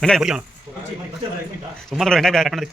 வெங்காயம் பொரிக்கலாம் சும்மா தடவை வெங்காயம் கட் பண்ணது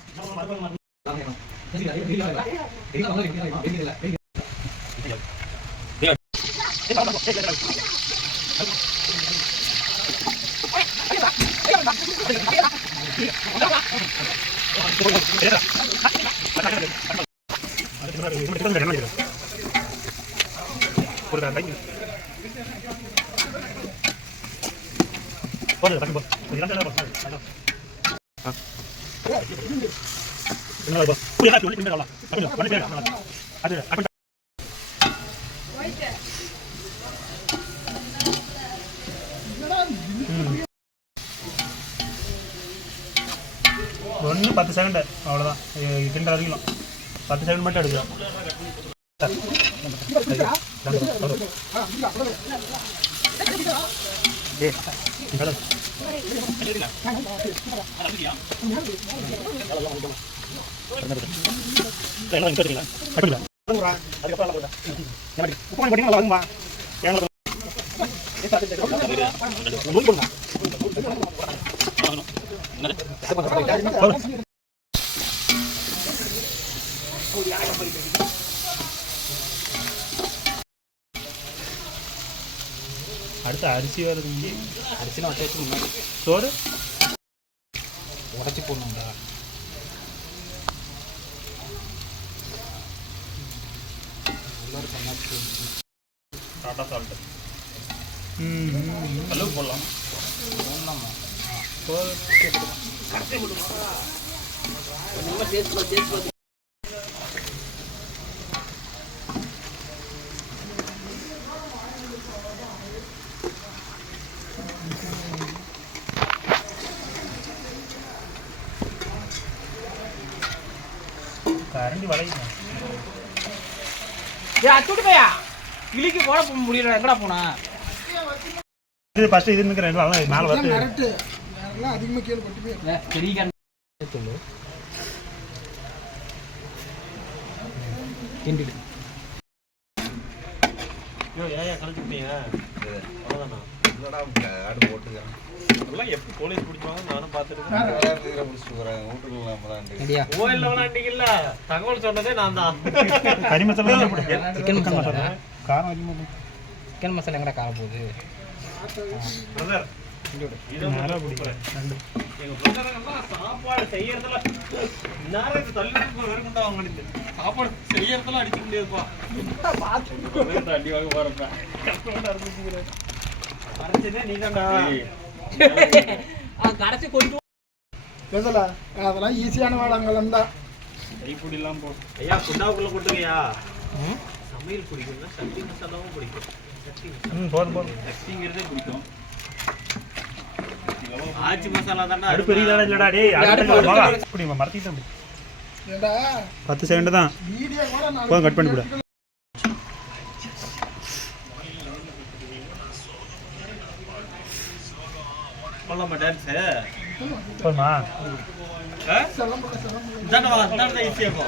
ஒன்று 10 செகண்ட் அவ்வளோதான் கிண்ட வரைக்கும் 10 செகண்ட் மட்டும் எடுக்கலாம் அடுத்து அரிசி வருது இங்கே அரிசிலாம் வச்சு வச்சு முன்னாடி சோறு உடச்சி போடணும்டா டாட்டா சால்ட்டு அளவு போடலாம் கரண்டி வளையுமா அச்சுட்டு போயா கிளிக்கு போட முடியல எங்கடா போனா இது ஃபர்ஸ்ட் இது நிக்கிற எல்லாம் மேல வந்து கரெக்ட் வேறலாம் அதிகமா கீழ கொட்டிப்பே பெரிய கண்ணு கிண்டிடு யோ ஏயா கலந்துட்டீங்க அவ்வளவுதானா இல்லடா ஆடு போட்டுங்க எல்லாம் எப்ப போலீஸ் பிடிச்சாங்க நானும் பாத்துட்டேன் வேற முடிச்சிட்டு போறாங்க ஊட்டுக்குள்ள நம்மதான்டி ஓயில்ல விளையாண்டீங்கல்ல தகவல் சொன்னதே நான் தான் கறி மசாலா என்ன போடுங்க சிக்கன் மசாலா காரம் அதிகமா சிக்கன் மசாலா எங்கடா காரம் போகுது பிரதர் இது நல்லா பிடிக்கிறேன் எங்க பிரதர்லாம் சாப்பாடு செய்யறதுல நாரே தள்ளி வெறுக்குண்டா வாங்கிட்டு சாப்பாடு செய்யறதுல அடிக்க முடியாதுப்பா பாத்து அடி வாங்க போறப்ப கஷ்டமா இருந்துச்சுங்க அரைச்சதே நீதான்டா கடைசி கொஞ்சம் பேசல அதெல்லாம் ஈஸியான வேலைங்கெல்லாம் தான் கைப்பொடி எல்லாம் போ ஐயா குண்டாவுக்குள்ள கொட்டுங்கயா சமையல் பிடிக்கும்னா சக்தி மசாலாவும் பிடிக்கும் போதும் போதும் சக்திங்கிறதே பிடிக்கும் ஆச்சி மசாலா தானே அடுப்பு எரியல இல்லடா டேய் அப்படி மறத்திட்டேன் ஏண்டா 10 செகண்ட் தான் வீடியோ கூட நான் போய் கட் பண்ணி விடு போலாமா டான்ஸ் போமா இதானே வா இதானே ஈஸியா போ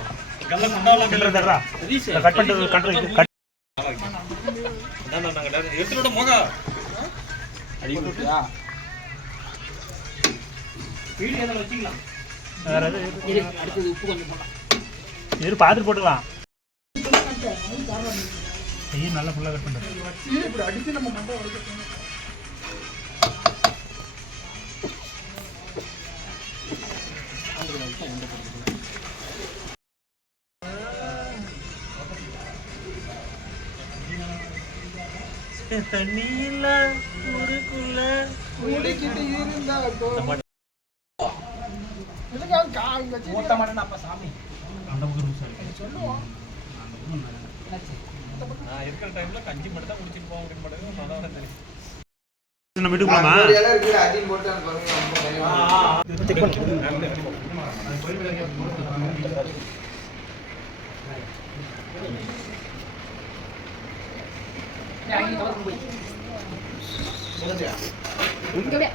கல்ல குண்டாவல கிண்டறடா கட் பண்ணிட்டு கண்ட்ரோல் கட் இதானே நாங்க டான்ஸ் எடுத்துறோட மோக அடி போட்டுயா வீடியோ எதல வச்சிக்கலாம் வேற இது அடுத்து உப்பு கொஞ்சம் போடலாம் இது பாத்து போட்டுக்கலாம் ஐய நல்லா ஃபுல்லா கட் பண்றேன் இப்படி அடிச்சு நம்ம மண்டை வளைக்கணும் தண்ணியில ஊருக்குள்ள ஓடிக்கிட்டு இருந்தா இதுக்காக காங்க வச்சு மூத்த மாட்டேன் அப்ப சாமி அந்த பக்கம் சார் சொல்லுவோம் நான் இருக்கிற டைம்ல கஞ்சி மட்டும் தான் குடிச்சிட்டு போக முடிய மாட்டேங்குது அதான் தெரியும் நம்ம வீட்டுக்கு போலாமா எல்லாம் இருக்கு அடின் போட்டு செக் பண்ணு இங்கவே